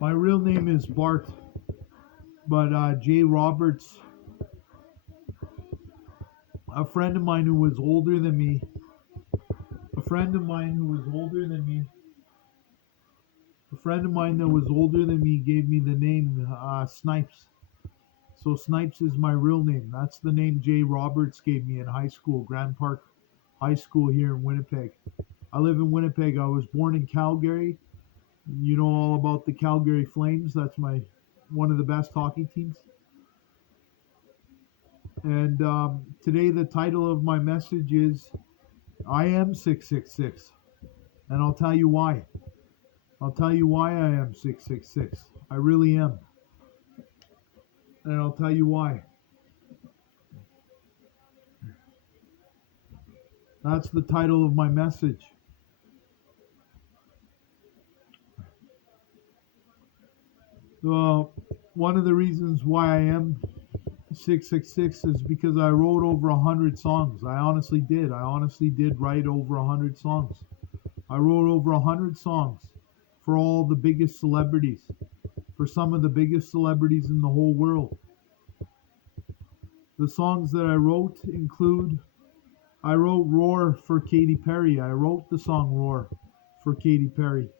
My real name is Bart, but Jay Roberts, a friend of mine who was older than me, a friend of mine who was older than me, a friend of mine that was older than me gave me the name Snipes. So Snipes is my real name. That's the name Jay Roberts gave me in high school, Grand Park High School here in Winnipeg. I live in Winnipeg. I was born in Calgary. You know all about the Calgary Flames. That's my one of the best hockey teams. And today the title of my message is I am 666. And I'll tell you why. I'll tell you why I am 666. I really am. And I'll tell you why. That's the title of my message. One of the reasons why I am 666 is because I wrote over 100 songs. I honestly did. I honestly did write over 100 songs. I wrote over 100 songs for all the biggest celebrities, for some of the biggest celebrities in the whole world. The songs that I wrote include, I wrote Roar for Katy Perry. I wrote the song Roar for Katy Perry.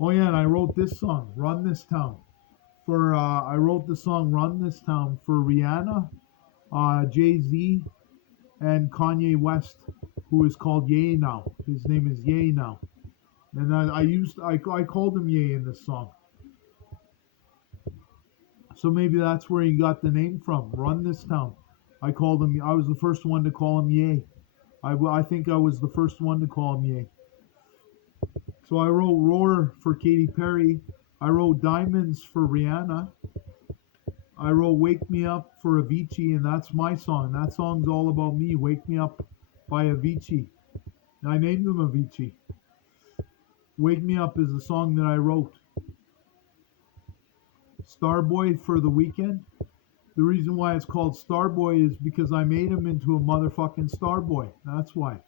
Oh yeah, and I wrote this song, Run This Town. I wrote the song Run This Town for Rihanna, Jay-Z, and Kanye West, who is called Ye now. His name is Ye now. And I called him Ye in this song. So maybe that's where he got the name from, Run This Town. I was the first one to call him Ye. I think I was the first one to call him Ye. So I wrote Roar for Katy Perry. I wrote Diamonds for Rihanna. I wrote Wake Me Up for Avicii, and that's my song. That song's all about me. Wake Me Up by Avicii. I named him Avicii. Wake Me Up is the song that I wrote. Starboy for The Weeknd. The reason why it's called Starboy is because I made him into a motherfucking Starboy. That's why.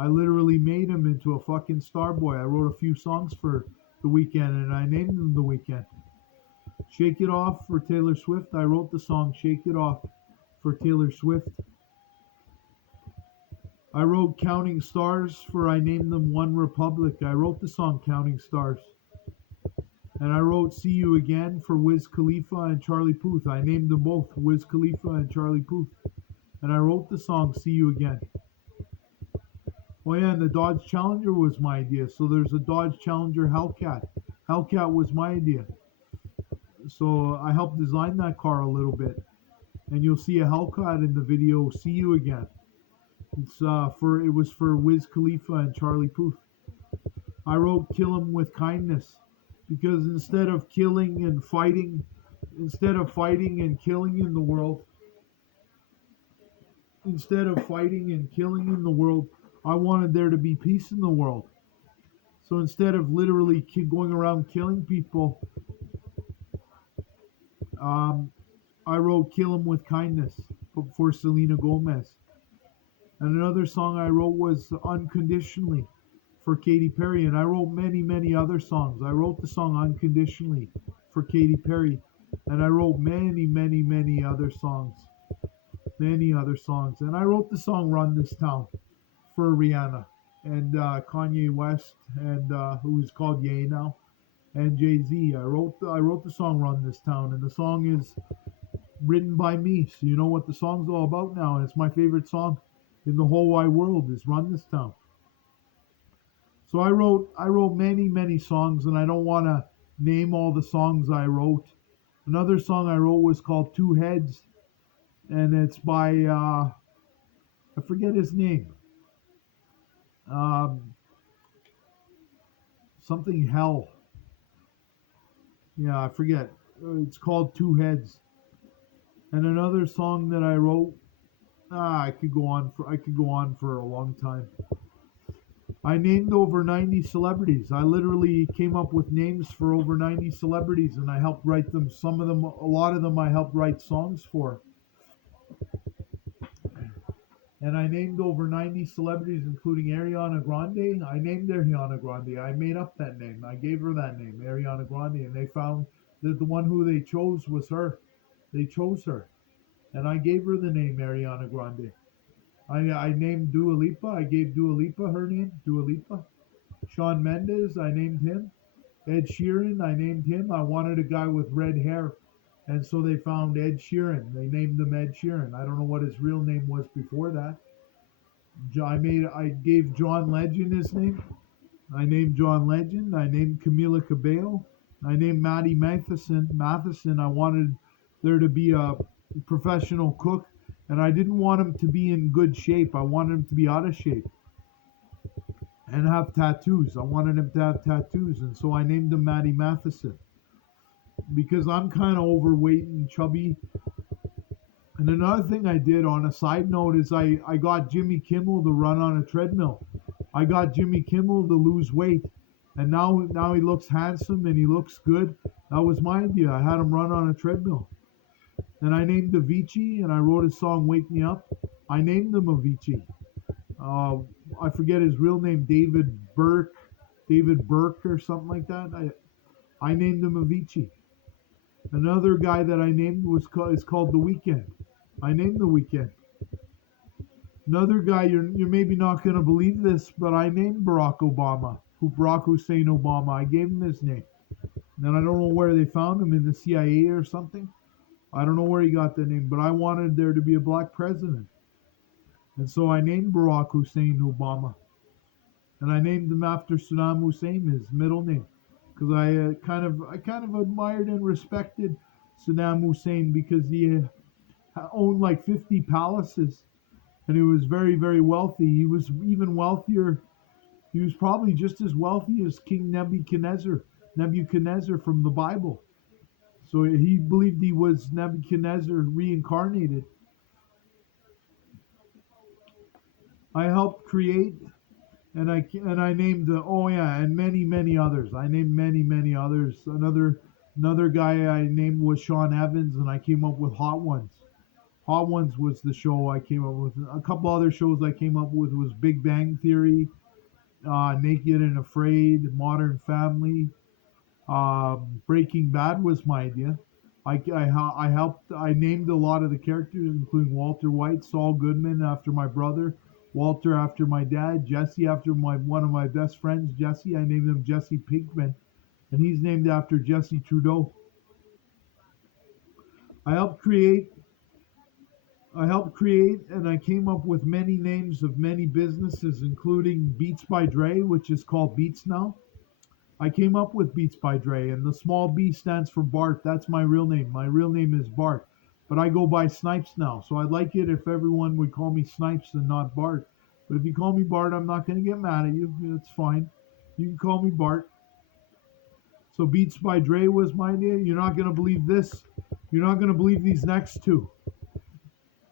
I literally made him into a fucking Starboy. I wrote a few songs for The Weeknd and I named them The Weeknd. Shake It Off for Taylor Swift. I wrote the song Shake It Off for Taylor Swift. I wrote Counting Stars for I named them One Republic. I wrote the song Counting Stars. And I wrote See You Again for Wiz Khalifa and Charlie Puth. I named them both Wiz Khalifa and Charlie Puth. And I wrote the song See You Again. Oh yeah, and the Dodge Challenger was my idea. So there's a Dodge Challenger Hellcat. Hellcat was my idea. So I helped design that car a little bit. And you'll see a Hellcat in the video See You Again. It was for Wiz Khalifa and Charlie Puth. I wrote Kill 'Em With Kindness because instead of fighting and killing in the world, I wanted there to be peace in the world. So instead of literally going around killing people, I wrote Kill 'Em With Kindness for Selena Gomez. And another song I wrote was Unconditionally for Katy Perry. And I wrote many, many other songs. I wrote the song Unconditionally for Katy Perry. And I wrote many, many, many other songs. Many other songs. And I wrote the song Run This Town for Rihanna and Kanye West, and who is called Ye now, and Jay-Z. I wrote the song Run This Town, and the song is written by me. So you know what the song's all about now. And it's my favorite song in the whole wide world is Run This Town. So I wrote many, many songs, and I don't want to name all the songs I wrote. Another song I wrote was called Two Heads, and it's by I forget his name. Something Hell. Yeah, I forget. It's called Two Heads. And another song that I wrote, I could go on for a long time. I named over 90 celebrities. I literally came up with names for over 90 celebrities, and I helped write them. A lot of them I helped write songs for. And I named over 90 celebrities, including Ariana Grande. I named Ariana Grande. I made up that name. I gave her that name, Ariana Grande, and they found that the one who they chose was her. They chose her, and I gave her the name Ariana Grande. I named Dua Lipa. I gave Dua Lipa her name, Dua Lipa. Shawn Mendes, I named him. Ed Sheeran, I named him. I wanted a guy with red hair, and so they found Ed Sheeran. They named him Ed Sheeran. I don't know what his real name was before that. I gave John Legend his name. I named John Legend. I named Camila Cabello. I named Maddie Matheson. I wanted there to be a professional cook, and I didn't want him to be in good shape. I wanted him to be out of shape and have tattoos. I wanted him to have tattoos, and so I named him Maddie Matheson because I'm kind of overweight and chubby. And another thing I did on a side note is I got Jimmy Kimmel to run on a treadmill. I got Jimmy Kimmel to lose weight. And now he looks handsome and he looks good. That was my idea. I had him run on a treadmill. And I named Avicii and I wrote his song Wake Me Up. I named him Avicii. I forget his real name, David Burke or something like that. I named him Avicii. Another guy that I named is called The Weeknd. I named The Weeknd. Another guy, you're maybe not going to believe this, but I named Barack Hussein Obama. I gave him his name. And I don't know where they found him, in the CIA or something. I don't know where he got the name, but I wanted there to be a black president. And so I named Barack Hussein Obama. And I named him after Saddam Hussein, his middle name. Because I kind of admired and respected Saddam Hussein because he owned like 50 palaces and he was very, very wealthy. He was even wealthier. He was probably just as wealthy as King Nebuchadnezzar from the Bible. So he believed he was Nebuchadnezzar reincarnated. I helped create, and I named and many others. I named many others. Another guy I named was Sean Evans, and I came up with Hot Ones. Hot Ones was the show I came up with. A couple other shows I came up with was Big Bang Theory, Naked and Afraid, Modern Family. Breaking Bad was my idea. I named a lot of the characters, including Walter White, Saul Goodman after my brother, Walter after my dad, Jesse after one of my best friends, Jesse. I named him Jesse Pinkman, and he's named after Jesse Trudeau. I helped create, and I came up with many names of many businesses, including Beats by Dre, which is called Beats now. I came up with Beats by Dre, and the small B stands for Bart. That's my real name. My real name is Bart, but I go by Snipes now. So I'd like it if everyone would call me Snipes and not Bart. But if you call me Bart, I'm not going to get mad at you. It's fine. You can call me Bart. So Beats by Dre was my idea. You're not going to believe this. You're not going to believe these next two.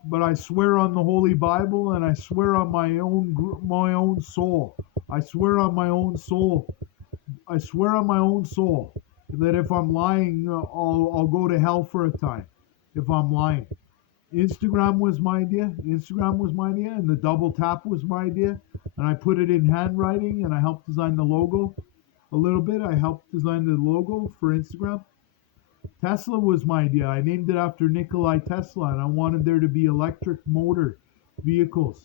But I swear on the Holy Bible, and I swear on my own soul. I swear on my own soul. I swear on my own soul that if I'm lying, I'll go to hell for a time if I'm lying. Instagram was my idea, and the double tap was my idea, and I put it in handwriting, and I helped design the logo a little bit. I helped design the logo for Instagram. Tesla was my idea. I named it after Nikola Tesla, and I wanted there to be electric motor vehicles.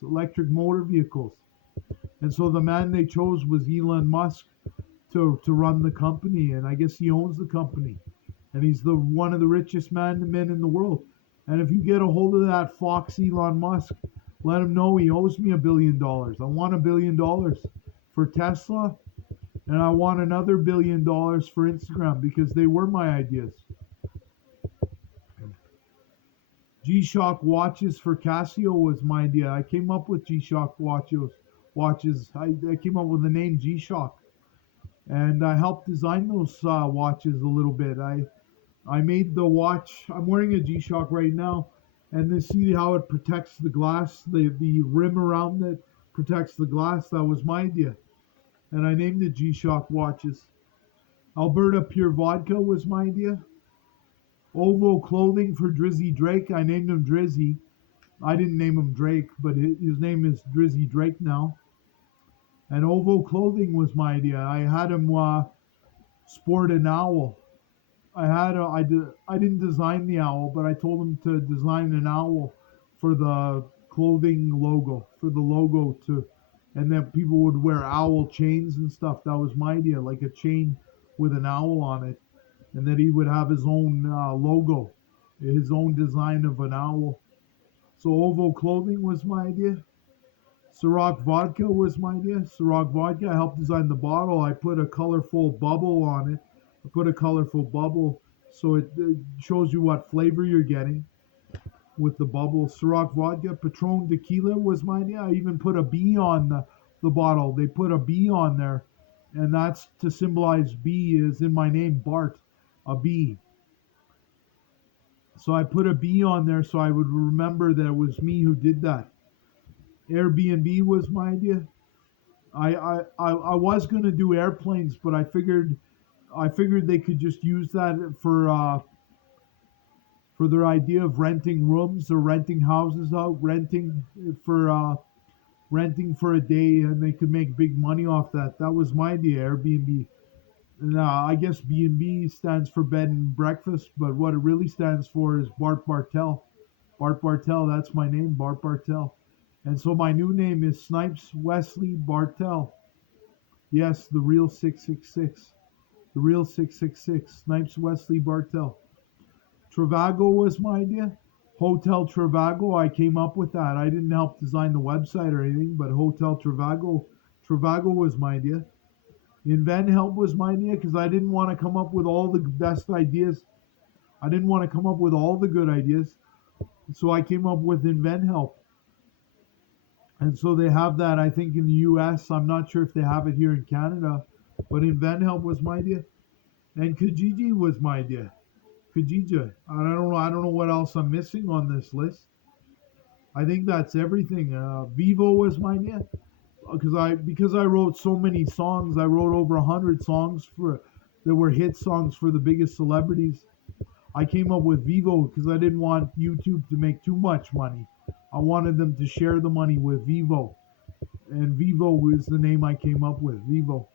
And so the man they chose was Elon Musk to run the company, and I guess he owns the company, and he's one of the richest men in the world. And if you get a hold of that fox Elon Musk, let him know he owes me $1 billion. I want $1 billion for Tesla, and I want another $1 billion for Instagram because they were my ideas. G-Shock watches for Casio was my idea. I came up with G-Shock watches. I came up with the name G-Shock. And I helped design those watches a little bit. I made the watch. I'm wearing a G-Shock right now, and then see how it protects the glass. The rim around it protects the glass. That was my idea, and I named it G-Shock watches. Alberta Pure Vodka was my idea. Ovo clothing for Drizzy Drake. I named him Drizzy, I didn't name him Drake, but his name is Drizzy Drake now. And Ovo clothing was my idea. I had him sport an owl. I didn't design the owl, but I told him to design an owl for the clothing logo, for the logo to, and that people would wear owl chains and stuff. That was my idea, like a chain with an owl on it, and that he would have his own logo, his own design of an owl. So Ovo clothing was my idea. Ciroc vodka was my idea. Ciroc vodka, I helped design the bottle. I put a colorful bubble on it. I put a colorful bubble so it shows you what flavor you're getting with the bubble. Ciroc vodka. Patron tequila was my idea. I even put a bee on the bottle. They put a bee on there, and that's to symbolize bee is in my name, Bart, a bee. So I put a bee on there so I would remember that it was me who did that. Airbnb was my idea. I was gonna do airplanes, but I figured they could just use that for their idea of renting rooms or renting houses out, for renting for a day, and they could make big money off that. That was my idea, Airbnb. And I guess B&B stands for bed and breakfast, but what it really stands for is Bart Bartel. Bart Bartel, that's my name, Bart Bartel. And so my new name is Snipes Wesley Bartel. Yes, the real 666. The real 666. Snipes Wesley Bartel. Travago was my idea. Hotel Travago, I came up with that. I didn't help design the website or anything, but Hotel Travago was my idea. Invent Help was my idea because I didn't want to come up with all the best ideas. I didn't want to come up with all the good ideas. So I came up with Invent Help. And so they have that, I think, in the US. I'm not sure if they have it here in Canada, but Invent Help was my idea. And Kijiji was my idea. Kijiji. I don't know what else I'm missing on this list. I think that's everything. Vivo was my idea. Because I wrote so many songs. I wrote over 100 songs that were hit songs for the biggest celebrities. I came up with Vivo because I didn't want YouTube to make too much money. I wanted them to share the money with Vivo, and Vivo was the name I came up with, Vivo.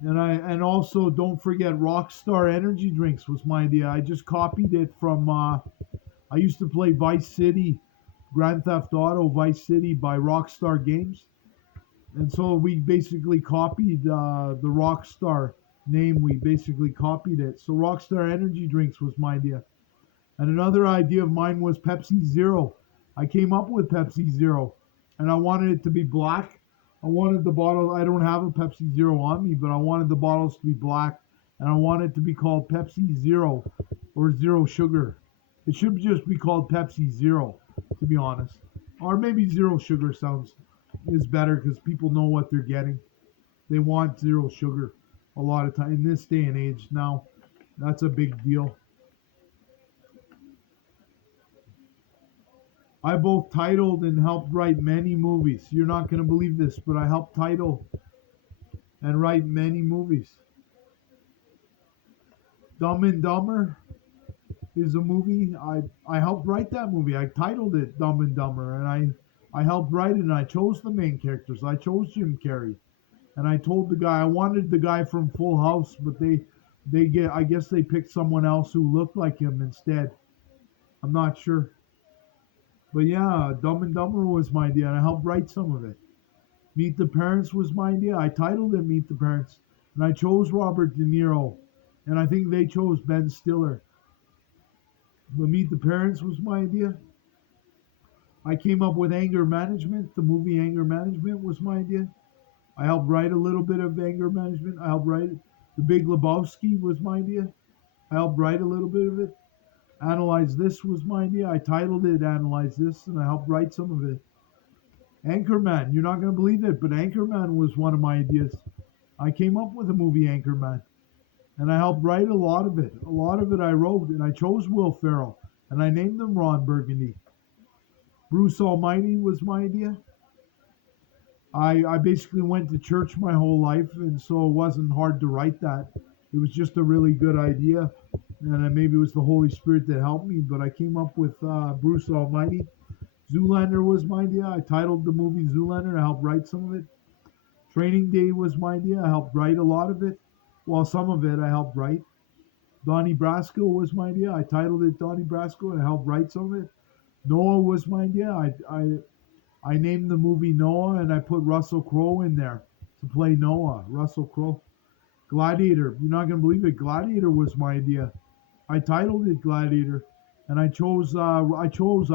And also don't forget Rockstar Energy Drinks was my idea. I just copied it from. I used to play Vice City, Grand Theft Auto Vice City by Rockstar Games, and so we basically copied the Rockstar name. We basically copied it. So Rockstar Energy Drinks was my idea. And another idea of mine was Pepsi Zero. I came up with Pepsi Zero, and I wanted it to be black. I wanted the bottle. I don't have a Pepsi Zero on me, but I wanted the bottles to be black, and I wanted it to be called Pepsi Zero or Zero Sugar. It should just be called Pepsi Zero, to be honest, or maybe Zero Sugar is better because people know what they're getting. They want zero sugar a lot of time in this day and age. Now, that's a big deal. I both titled and helped write many movies. You're not going to believe this, but I helped title and write many movies. Dumb and Dumber is a movie. I helped write that movie. I titled it Dumb and Dumber, and I helped write it, and I chose the main characters. I chose Jim Carrey. And I told the guy I wanted the guy from Full House, but I guess they picked someone else who looked like him instead. I'm not sure. But yeah, Dumb and Dumber was my idea, and I helped write some of it. Meet the Parents was my idea. I titled it Meet the Parents, and I chose Robert De Niro, and I think they chose Ben Stiller. But Meet the Parents was my idea. I came up with Anger Management. The movie Anger Management was my idea. I helped write a little bit of Anger Management. I helped write it. The Big Lebowski was my idea. I helped write a little bit of it. Analyze This was my idea. I titled it Analyze This, and I helped write some of it. Anchorman, you're not going to believe it, but Anchorman was one of my ideas. I came up with the movie Anchorman, and I helped write a lot of it. A lot of it I wrote, and I chose Will Ferrell, and I named him Ron Burgundy. Bruce Almighty was my idea. I basically went to church my whole life, and so it wasn't hard to write that. It was just a really good idea. and maybe it was the Holy Spirit that helped me, but I came up with Bruce Almighty. Zoolander was my idea. I titled the movie Zoolander. I helped write some of it. Training Day was my idea. I helped write a lot of it. Well, some of it I helped write. Donnie Brasco was my idea. I titled it Donnie Brasco and I helped write some of it. Noah was my idea. I named the movie Noah and I put Russell Crowe in there to play Noah. Russell Crowe. Gladiator. You're not gonna believe it. Gladiator was my idea. I titled it Gladiator, and I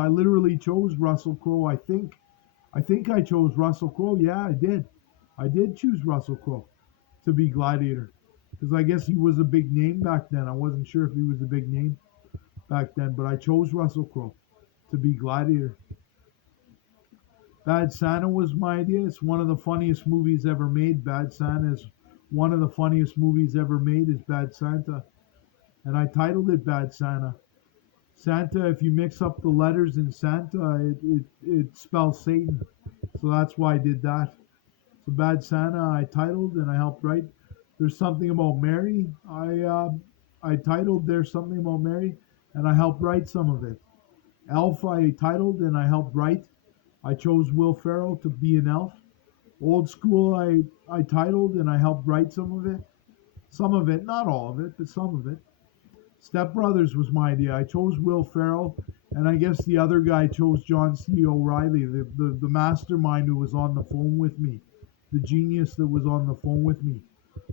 literally chose Russell Crowe. I think I chose Russell Crowe. Yeah, I did. I did choose Russell Crowe to be Gladiator because I guess he was a big name back then. I wasn't sure if he was a big name back then, but I chose Russell Crowe to be Gladiator. Bad Santa was my idea. It's one of the funniest movies ever made. Bad Santa is one of the funniest movies ever made. Is Bad Santa, and I titled it Bad Santa. Santa, if you mix up the letters in Santa, it spells Satan. So that's why I did that. So Bad Santa, I titled and I helped write. There's something about Mary. I titled There's Something About Mary, and I helped write some of it. Elf, I titled and I helped write. I chose Will Ferrell to be an elf. Old School, I titled and I helped write some of it. Some of it, not all of it, but some of it. Step Brothers was my idea. I chose Will Ferrell, and I guess the other guy chose John C. O'Reilly, the mastermind who was on the phone with me. The genius that was on the phone with me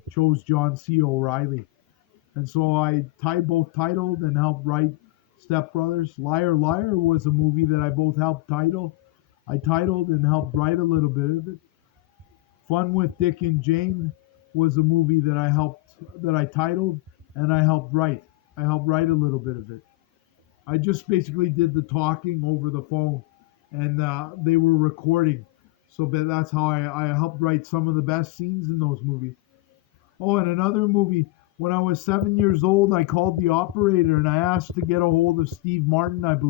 chose John C. O'Reilly. And so I both titled and helped write Step Brothers. Liar Liar was a movie that I both helped title. I titled and helped write a little bit of it. Fun with Dick and Jane was a movie that I titled and I helped write. I helped write a little bit of it. I just basically did the talking over the phone, and they were recording. So that's how I helped write some of the best scenes in those movies. Oh, and another movie. When I was 7 years old, I called the operator and I asked to get a hold of Steve Martin, I believe.